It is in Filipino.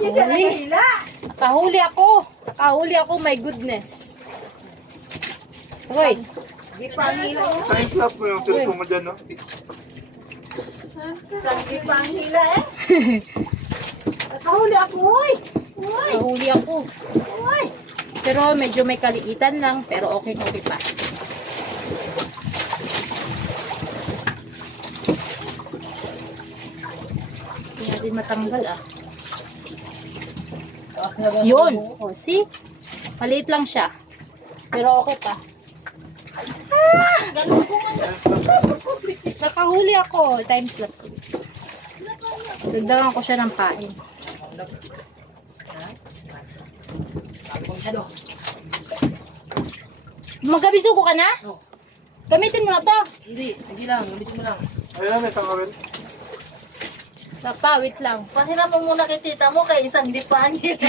niyo siya nahila. Nakahuli ako. Nakahuli ako, my goodness. Hoy. Di pa ang hila. Science lab mo yung cellphone mo dyan, no? Di pa ang hila eh. Nakahuli ako, uy. Uy. Nakahuli ako. Uy. Pero medyo may kaliitan lang, pero okay pa. Hindi natin matanggal ah. Yun. O, see? Maliit lang siya. Pero okay pa. Nakahuli ako. Times lapse. Dagdagan ko siya ng pain. Magkabisuko ka na? Gamitin mo na to. Hindi lang. Gamitin mo lang. Ayun, may tangawin. Papa, wait lang. Pahiram mo muna kay tita mo kay isang di pa ang hila.